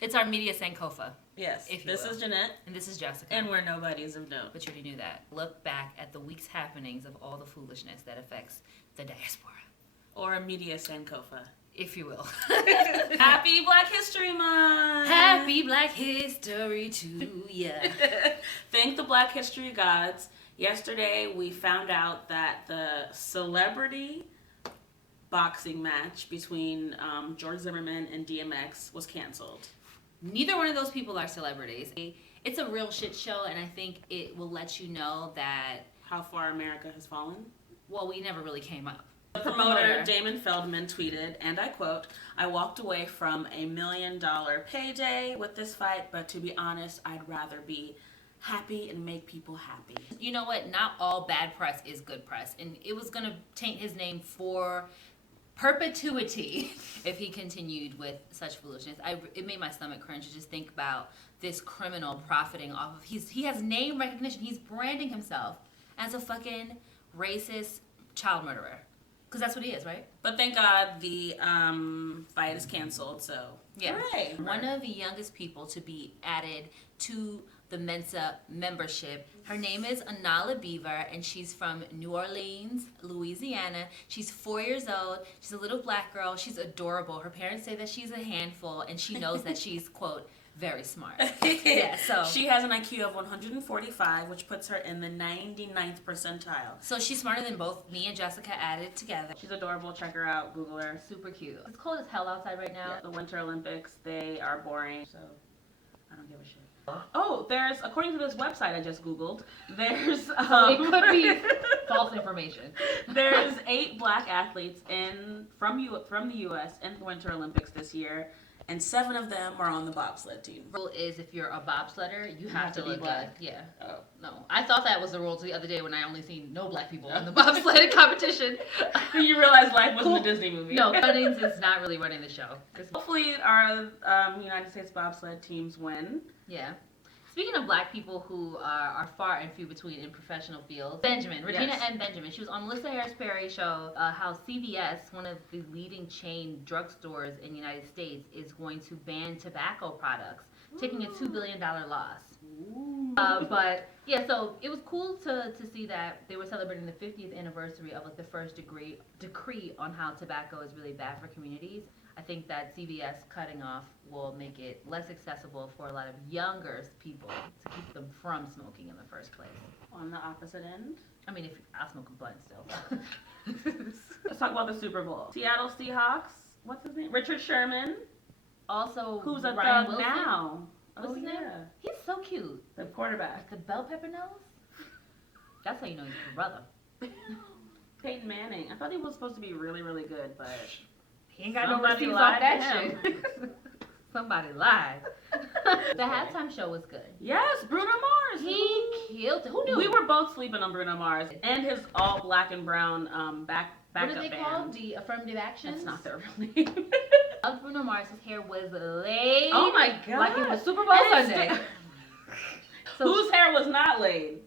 It's our media Sankofa. Yes. If you This will. is Jeanette. And this is Jessica. And we're Nobodies of Note. But you already knew that. Look back at the week's happenings of all the foolishness that affects the diaspora. Or media Sankofa. If you will. Happy Black History Month! Happy Black History to ya. Thank the Black History gods. Yesterday we found out that the celebrity boxing match between George Zimmerman and DMX was canceled. Neither one of those people are celebrities. It's a real shit show, and I think it will let you know that... How far America has fallen? Well, we never really came up. The promoter, Damon Feldman, tweeted, and I quote, "I walked away from $1 million payday with this fight, but to be honest, I'd rather be happy and make people happy." You know what? Not all bad press is good press, and it was going to taint his name for perpetuity if he continued with such foolishness. It made my stomach cringe to just think about this criminal profiting off of... He has name recognition. He's branding himself as a fucking racist child murderer. Because that's what he is, right? But thank God the fight is canceled, so yeah. Hooray. One of the youngest people to be added to the Mensa membership. Her name is Anala Beaver, and she's from New Orleans, Louisiana. She's 4 years old. She's a little black girl. She's adorable. Her parents say that she's a handful, and she knows that she's, quote, very smart. Yeah, so she has an IQ of 145, which puts her in the 99th percentile. So she's smarter than both me and Jessica added together. She's adorable. Check her out. Google her. Super cute. It's cold as hell outside right now. Yeah, the Winter Olympics, they are boring, so I don't give a shit. Oh, there's, according to this website I just Googled, there's... it could be false information. There's 8 black athletes from the U.S. in the Winter Olympics this year, and 7 of them are on the bobsled team. The rule is if you're a bobsledder, you have to be look black. good. Yeah. Oh. No. I thought that was the rule the other day when I only seen no black people in the bobsledding competition. You realize life wasn't a Disney movie. No, Cunnings is not really running the show. Hopefully our United States bobsled teams win. Yeah. Speaking of black people who are far and few between in professional fields, Regina Yes. M. Benjamin, she was on Melissa Harris Perry's show, how CVS, one of the leading chain drugstores in the United States, is going to ban tobacco products, taking a $2 billion loss. But yeah, so it was cool to see that they were celebrating the 50th anniversary of like the first decree on how tobacco is really bad for communities. I think that CVS cutting off will make it less accessible for a lot of younger people to keep them from smoking in the first place. On the opposite end? I mean, if I'll smoke a blunt still. Let's talk about the Super Bowl. Seattle Seahawks. What's his name? Richard Sherman. Also, Who's a Ryan thug Wilson. now? What's his name? He's so cute. The quarterback. Like the bell pepper nose. That's how you know he's your brother. Peyton Manning. I thought he was supposed to be really, really good, but he ain't got no somebody receipts lied off to that him. shit. Somebody lied. The halftime show was good. Yes, Bruno Mars. He killed it. Who knew? We were both sleeping on Bruno Mars and his all black and brown backup What are they band. called? The Affirmative Action? That's not their real name. Of Bruno Mars, his hair was laid. Oh my god! Like it was Super Bowl And Sunday. So, whose hair was not laid?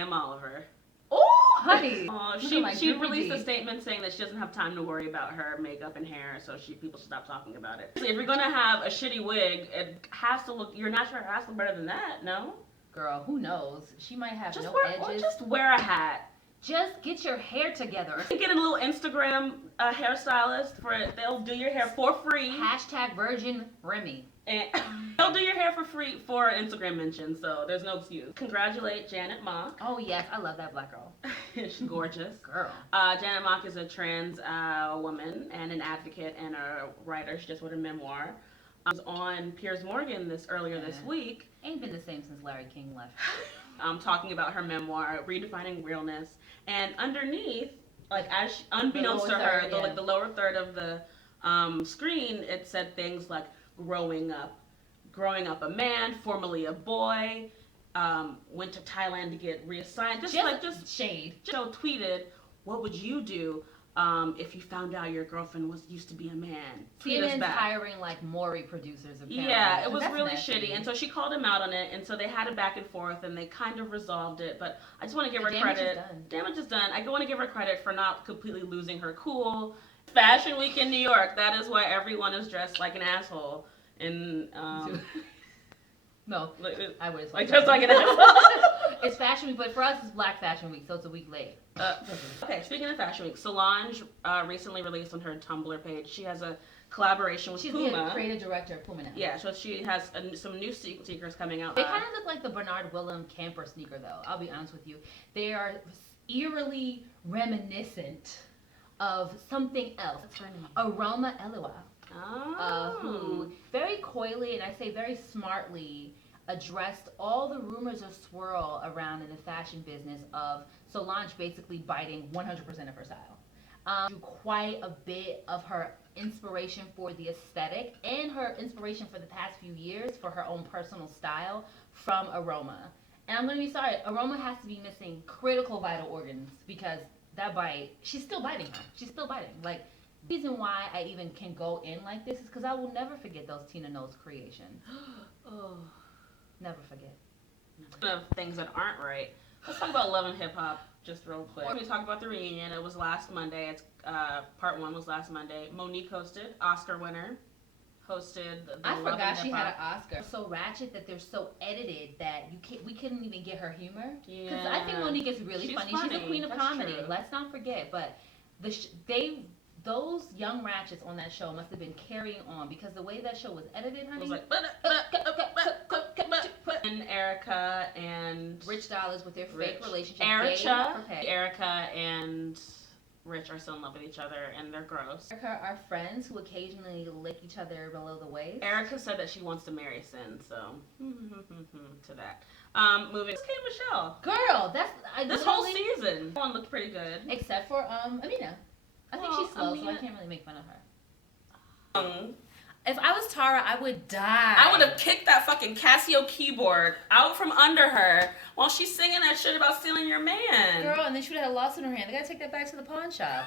Em Oliver. Oh, honey. She released a statement saying that she doesn't have time to worry about her makeup and hair, so people should stop talking about it. If you're gonna have a shitty wig, it has to look, your natural hair has to look better than that, no? Girl, who knows? She might have Just no wear, edges. or just wear a hat. Just get your hair together. Get a little Instagram hairstylist they'll do your hair for free. Hashtag Virgin Remy. And they'll do your hair for free for an Instagram mention, so there's no excuse. Congratulate Janet Mock. Oh yes, I love that black girl. She's gorgeous. Girl. Janet Mock is a trans woman and an advocate and a writer. She just wrote a memoir. I was on Piers Morgan earlier this week. Ain't been the same since Larry King left. Talking about her memoir, Redefining Realness. And underneath, like unbeknownst to her, the lower third of the screen, it said things like growing up a man, formerly a boy, went to Thailand to get reassigned. Just shade. Joe tweeted, "What would you do if you found out your girlfriend used to be a man?" CNN's hiring like Maury producers. Apparently. Yeah, it was That's really nasty. shitty, and so she called him out on it, and so they had it back and forth, and they kind of resolved it. But I just want to give her credit. Damage is done. I want to give her credit for not completely losing her cool. Fashion Week in New York. That is why everyone is dressed like an asshole. in No, I would. Like just like an asshole. It's Fashion Week, but for us it's Black Fashion Week, so it's a week late. Okay, speaking of Fashion Week, Solange recently released on her Tumblr page. She has a collaboration with Puma. She's the creative director of Puma now. Yeah, so she has some new sneakers coming out. They kind of look like the Bernard Willem camper sneaker, though. I'll be honest with you. They are eerily reminiscent of something else. What's her name? Aroma Eloa. Oh. Who very coyly, and I say very smartly, addressed all the rumors of swirl around in the fashion business of Solange basically biting 100% of her style. Drew quite a bit of her inspiration for the aesthetic and her inspiration for the past few years for her own personal style from Aroma. And I'm going to be sorry, Aroma has to be missing critical vital organs because that bite, she's still biting her. She's still biting. Like, the reason why I even can go in like this is because I will never forget those Tina Knowles creations. Oh, never forget. Of things that aren't right. Let's talk about Love and Hip Hop just real quick. We talk about the reunion. It was last Monday. It's part 1 was last Monday. Monique hosted, Oscar winner. Hosted the I Love forgot and she Hip had Hop. an Oscar. So ratchet that they're so edited that we couldn't even get her humor. Because Yeah. I think Monique is really She's funny. She's funny. a queen of That's comedy. true. Let's not forget. But those young ratchets on that show must have been carrying on because the way that show was edited, honey. It was like, and Erica and Rich Dollars with their Rich. fake relationship. Erica and Rich are still in love with each other, and they're gross. Erica are friends who occasionally lick each other below the waist. Erica said that she wants to marry Sin, so to that. Moving. K. Michelle. Girl, This whole season, one looked pretty good. Except for Amina. I think she's slow, so I can't really make fun of her. If I was Tara, I would die. I would have kicked that fucking Casio keyboard out from under her while she's singing that shit about stealing your man. Girl, and then she would have had a lawsuit in her hand. They gotta take that back to the pawn shop.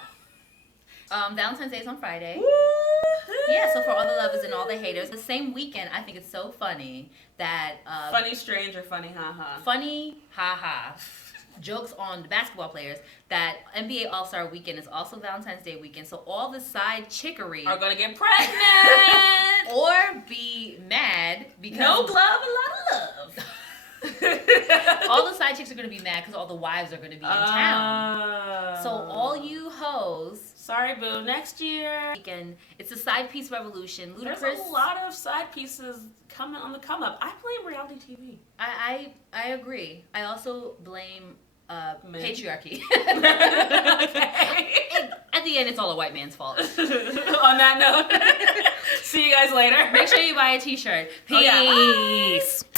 Valentine's Day is on Friday. Woo-hoo. Yeah, so for all the lovers and all the haters, the same weekend, I think it's so funny that... funny strange or funny haha? Funny haha. Jokes on the basketball players that NBA All-Star Weekend is also Valentine's Day weekend, so all the side chickery are gonna get pregnant or be mad because no glove, a lot of love. all the side chicks are gonna be mad because all the wives are gonna be in town. So all you hoes, sorry boo, next year. Weekend, it's a side piece revolution. Ludacris. There's a lot of side pieces coming on the come up. I blame reality TV. I agree. I also blame patriarchy. Okay. At the end, it's all a white man's fault. On that note, see you guys later. Make sure you buy a t-shirt. Peace. Oh, yeah.